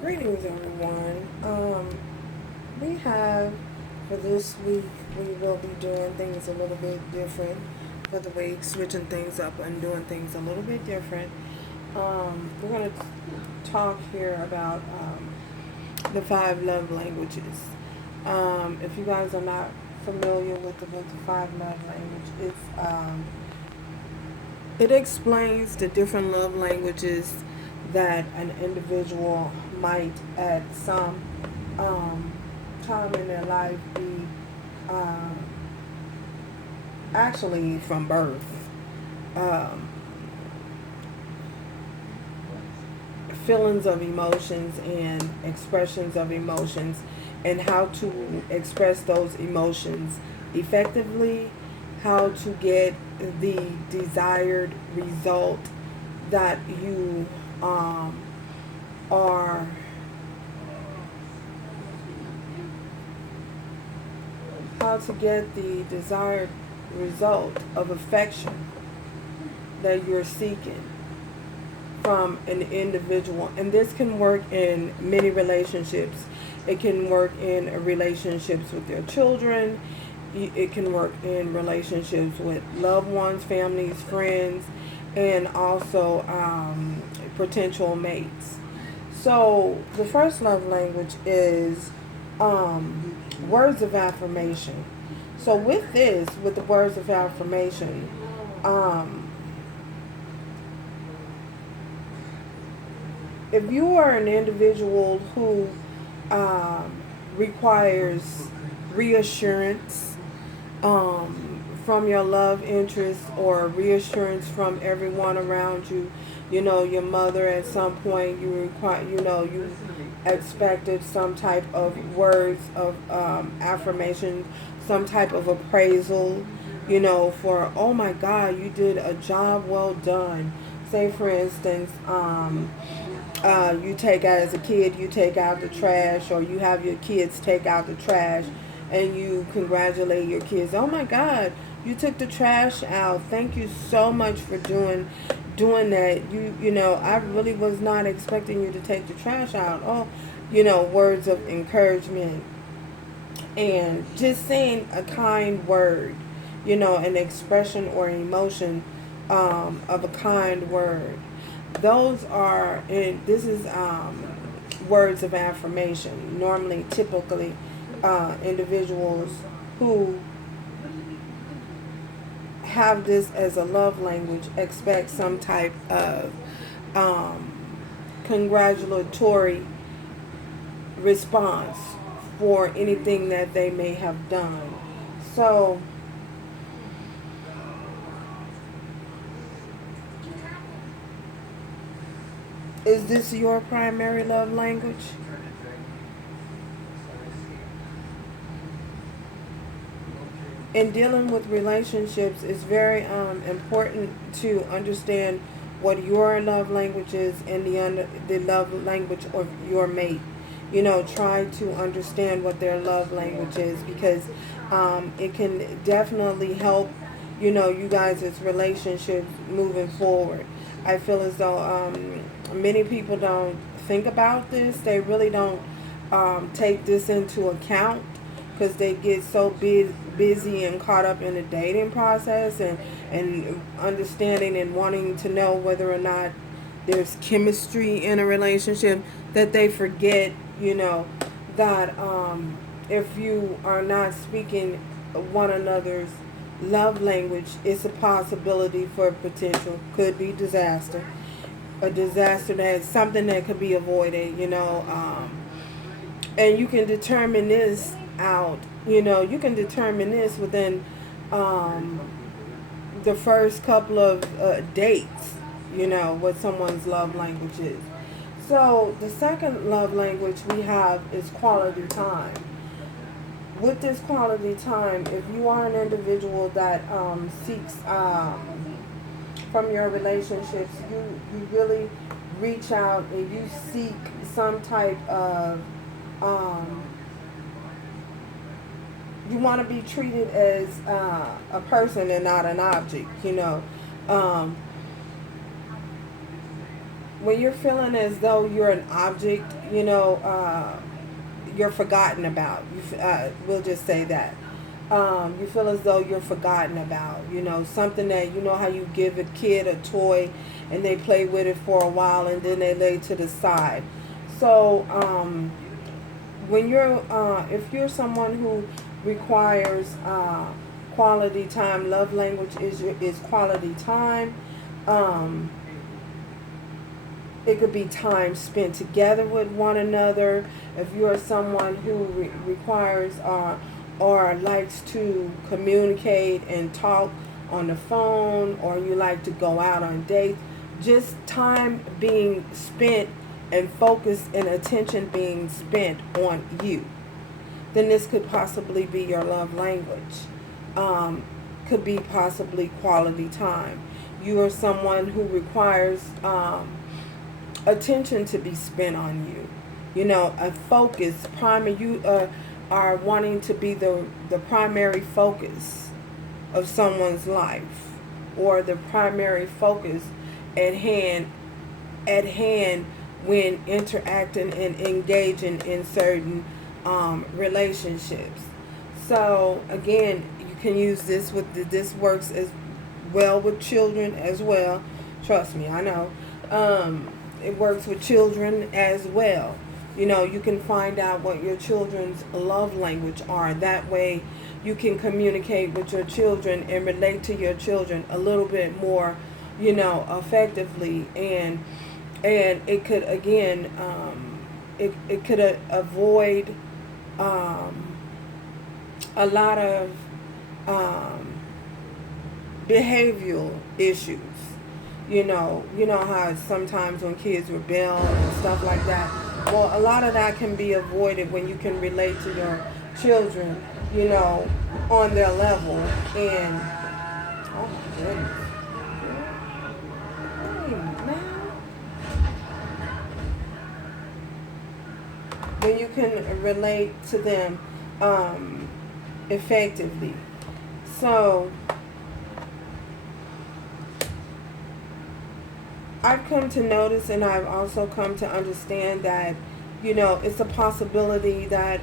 Greetings, everyone. We have for this week, we will be doing things a little bit different for the week, switching things up and doing things a little bit different. We're going to talk here about the five love languages. If you guys are not familiar with the book, The Five Love Language, it explains the different love languages that an individual might at some um, time in their life be um, actually from birth. Um, Feelings of emotions and expressions of emotions, and how to express those emotions effectively, how to get the desired result that you are how to get the desired result of affection that you're seeking from an individual. And this can work in many relationships. It can work in relationships with their children. It can work in relationships with loved ones, families, friends, and also potential mates. So the first love language is words of affirmation. So with the words of affirmation, um, if you are an individual who requires reassurance from your love interest, or reassurance from everyone around you, your mother at some point, you expected some type of words of affirmation, some type of appraisal, for, oh my God, you did a job well done. Say, for instance, you take out, as a kid, you take out the trash, or you have your kids take out the trash, and you congratulate your kids. Oh my God, you took the trash out. Thank you so much for doing that. I really was not expecting you to take the trash out. Oh, words of encouragement, and just saying a kind word, an expression or emotion of a kind word. Those are, and this is words of affirmation. Normally, typically, individuals who have this as a love language expect some type of um, congratulatory response for anything that they may have done. So, is this your primary love language? In dealing with relationships, it's very important to understand what your love language is, and the love language of your mate. Try to understand what their love language is, because it can definitely help, you guys' relationships moving forward. I feel as though many people don't think about this. They really don't take this into account, because they get so busy and caught up in the dating process, and understanding and wanting to know whether or not there's chemistry in a relationship, that they forget, that if you are not speaking one another's love language, it's a possibility for potential, could be disaster. A disaster, that's something that could be avoided, and you can determine this out. You can determine this within um, the first couple of dates. What someone's love language is. So the second love language we have is quality time. With this quality time, if you are an individual that seeks from your relationships, you really reach out and you seek some type of um, you want to be treated as a person and not an object. Um, when you're feeling as though you're an object, you're forgotten about. We'll just say that. You feel as though you're forgotten about. Something that, how you give a kid a toy and they play with it for a while and then they lay to the side. So when if you're someone who requires quality time, love language is quality time. It could be time spent together with one another. If you're someone who requires or likes to communicate and talk on the phone, or you like to go out on dates, just time being spent and focus and attention being spent on you, then this could possibly be your love language. Could be possibly quality time. You are someone who requires attention to be spent on you. A focus, you are wanting to be the primary focus of someone's life, or the primary focus at hand when interacting and engaging in certain relationships. So again, you can use this this works as well with children as well. Trust me, I know. It works with children as well. You can find out what your children's love language are. That way you can communicate with your children and relate to your children a little bit more, effectively. And it could, again, it could avoid a lot of behavioral issues. You know how sometimes when kids rebel and stuff like that. Well, a lot of that can be avoided when you can relate to your children, on their level. And oh my goodness, hey, now, when you can relate to them effectively. So I've come to notice, and I've also come to understand that, it's a possibility that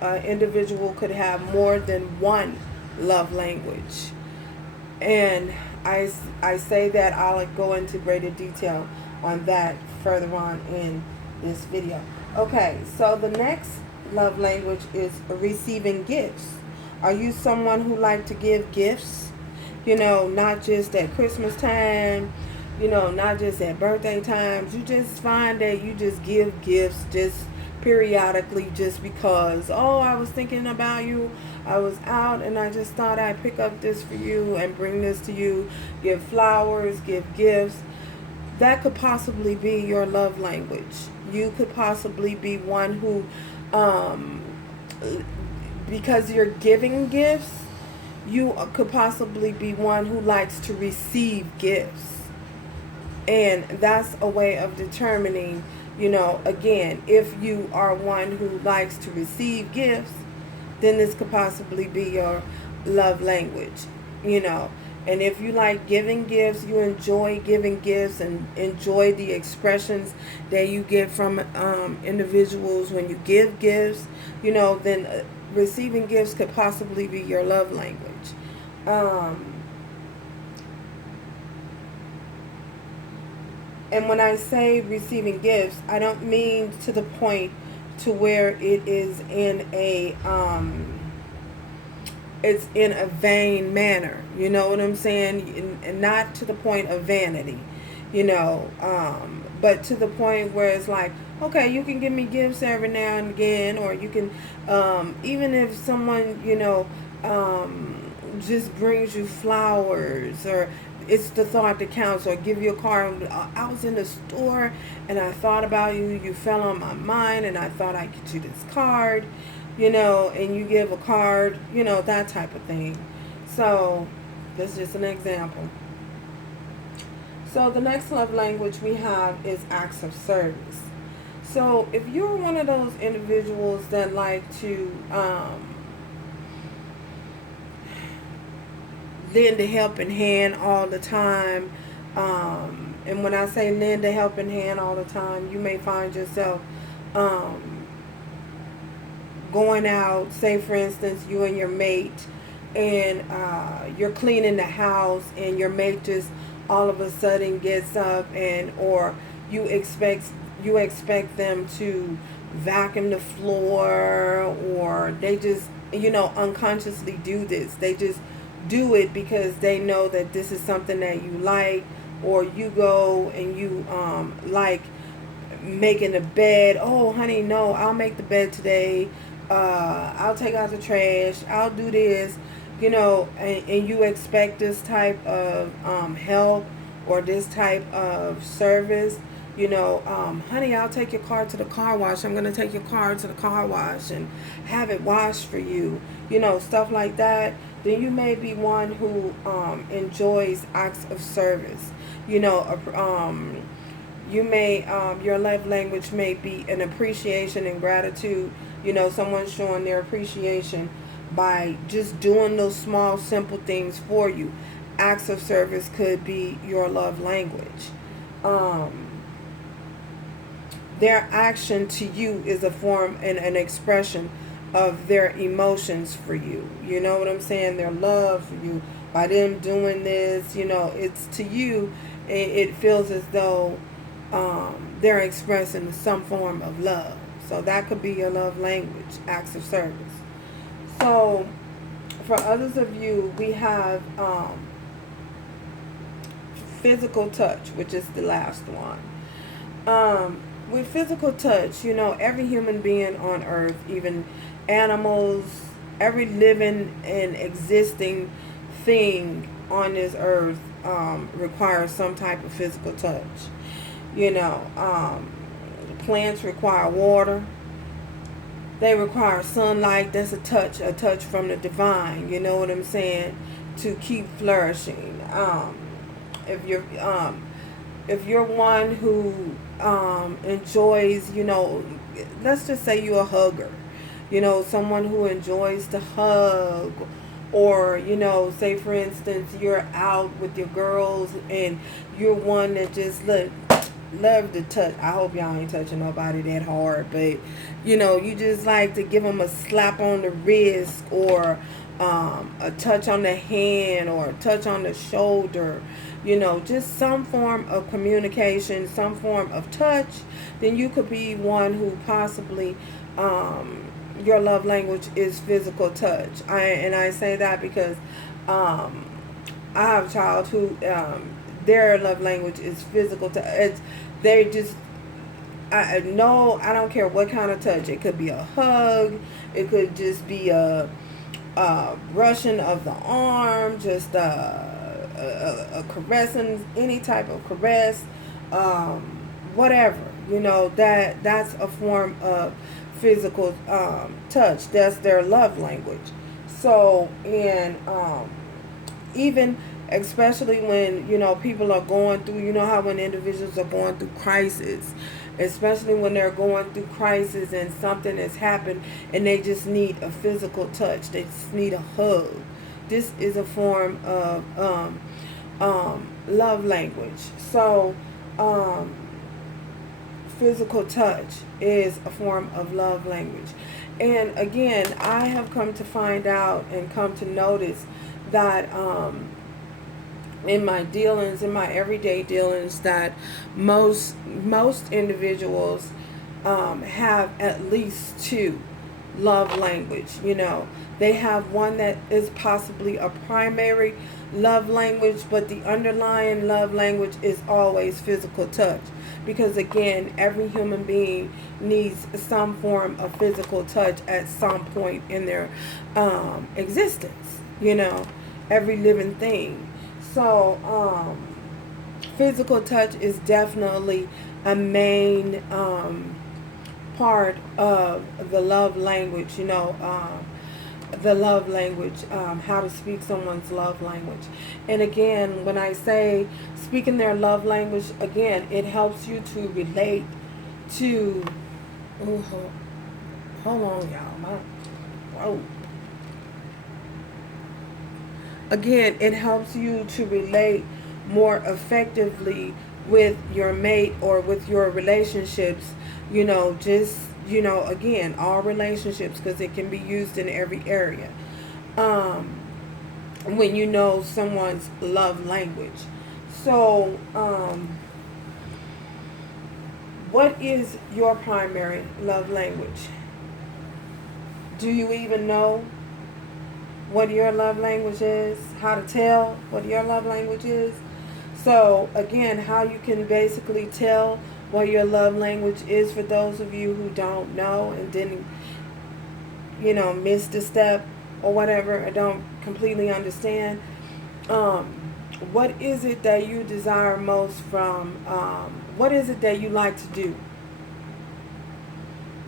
an individual could have more than one love language. And I say that I'll go into greater detail on that further on in this video. Okay, so the next love language is receiving gifts. Are you someone who like to give gifts? Not just at Christmas time, not just at birthday times. You just find that you just give gifts just periodically, just because, oh, I was thinking about you. I was out and I just thought I'd pick up this for you and bring this to you. Give flowers, give gifts. That could possibly be your love language. You could possibly be one who, because you're giving gifts, you could possibly be one who likes to receive gifts. And that's a way of determining, again, if you are one who likes to receive gifts, then this could possibly be your love language, And if you like giving gifts, you enjoy giving gifts and enjoy the expressions that you get from individuals when you give gifts, then receiving gifts could possibly be your love language. And when I say receiving gifts, I don't mean to the point to where it is in a it's in a vain manner. You know what I'm saying? And not to the point of vanity, but to the point where it's like, okay, you can give me gifts every now and again, or you can, even if someone, just brings you flowers, or it's the thought that counts, or give you a card. I was in the store and I thought about you. You fell on my mind and I thought I'd get you this card, and you give a card, that type of thing. So that's just an example. So the next love language we have is acts of service. So if you're one of those individuals that like to lend a helping hand all the time, And when I say lend a helping hand all the time, you may find yourself going out, say for instance, you and your mate, and you're cleaning the house, and your mate just all of a sudden gets up, and or you expect them to vacuum the floor, or they just unconsciously do this. They just do it because they know that this is something that you like, or you go and you like making the bed. Oh honey, no, I'll make the bed today. I'll take out the trash, I'll do this, and you expect this type of help, or this type of service. Honey, I'll take your car to the car wash. I'm going to take your car to the car wash and have it washed for you. Stuff like that. Then you may be one who enjoys acts of service. You may, your love language may be an appreciation and gratitude. Someone showing their appreciation by just doing those small, simple things for you. Acts of service could be your love language. Their action to you is a form and an expression of their emotions for you. You know what I'm saying? Their love for you. By them doing this, it's to you, it feels as though they're expressing some form of love. So that could be your love language, acts of service. So for others of you, we have physical touch, which is the last one. With physical touch, every human being on earth, even animals, every living and existing thing on this earth requires some type of physical touch. Plants require water. They require sunlight. That's a touch from the divine. You know what I'm saying? To keep flourishing. If you're one who enjoys, let's just say you're a hugger, someone who enjoys to hug, or say for instance you're out with your girls and you're one that just love to touch. I hope y'all ain't touching nobody that hard, but you just like to give them a slap on the wrist, or a touch on the hand, or a touch on the shoulder, just some form of communication, some form of touch. Then you could be one who possibly your love language is physical touch. I say that because I have a child who their love language is physical touch. They just I don't care what kind of touch. It could be a hug. It could just be a brushing of the arm, just a caressing, any type of caress, whatever. That's a form of physical touch. That's their love language. So, and even especially when people are going through, how when individuals are going through crisis, especially when they're going through crisis and something has happened and they just need a physical touch, they just need a hug. This is a form of love language. So physical touch is a form of love language. And again, I have come to find out and come to notice that in my dealings, in my everyday dealings, that most individuals have at least two love language. They have one that is possibly a primary love language, but the underlying love language is always physical touch. Because again, every human being needs some form of physical touch at some point in their existence. Every living thing. So, physical touch is definitely a main part of the love language, the love language, how to speak someone's love language. And again, when I say speaking their love language, again, it helps you to relate to, hold on, y'all, my throat. Again, it helps you to relate more effectively with your mate or with your relationships, just, again, all relationships, because it can be used in every area. Um, when you know someone's love language. So, what is your primary love language? Do you even know what your love language is? How to tell what your love language is? So, again, how you can basically tell what your love language is, for those of you who don't know and didn't, miss the step or whatever, or don't completely understand. Um, what is it that you desire most from, what is it that you like to do?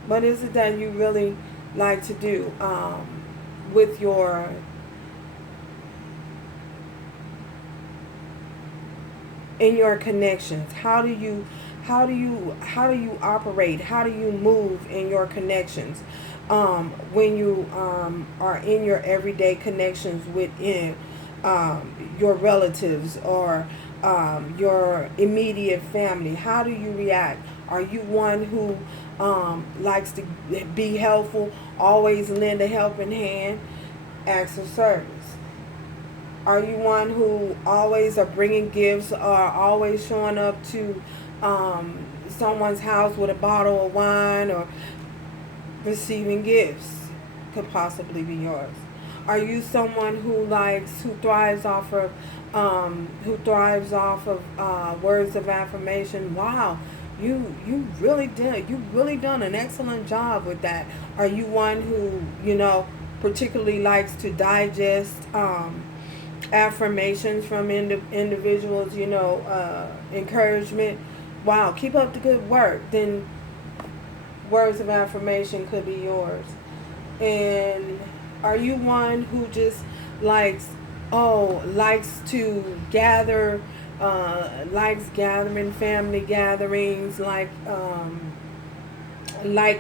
What is it that you really like to do with your in your connections? How do you operate? How do you move in your connections? When you are in your everyday connections within your relatives or your immediate family, how do you react? Are you one who likes to be helpful, always lend a helping hand, acts of service? Are you one who always are bringing gifts, or always showing up to someone's house with a bottle of wine, or receiving gifts? Could possibly be yours. Are you someone who thrives off of words of affirmation? Wow, you really did. You really done an excellent job with that. Are you one who particularly likes to digest affirmations from individuals? Encouragement. Wow, keep up the good work. Then words of affirmation could be yours. And are you one who just likes likes to gather, likes gathering, family gatherings, like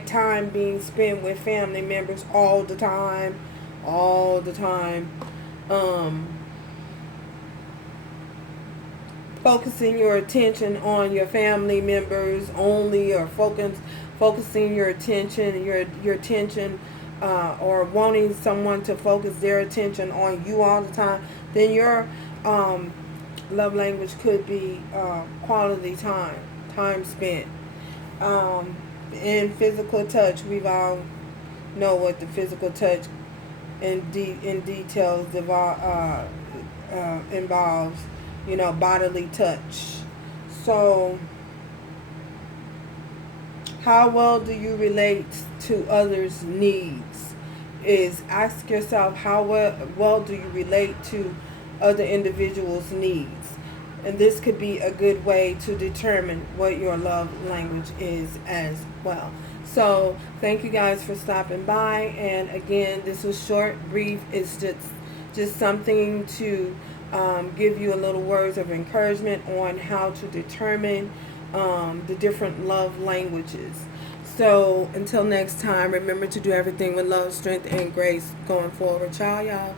time being spent with family members all the time, all the time? um Focusing your attention on your family members only, or focusing your attention, or wanting someone to focus their attention on you all the time, then your love language could be quality time spent. In physical touch, we've all know what the physical touch in details involves, bodily touch. So, how well do you relate to others' needs? Ask yourself, how well do you relate to other individuals' needs? And this could be a good way to determine what your love language is as well. So, thank you guys for stopping by. And again, this was short, brief. It's just something to give you a little words of encouragement on how to determine the different love languages. So until next time, remember to do everything with love, strength, and grace going forward. Ciao, y'all.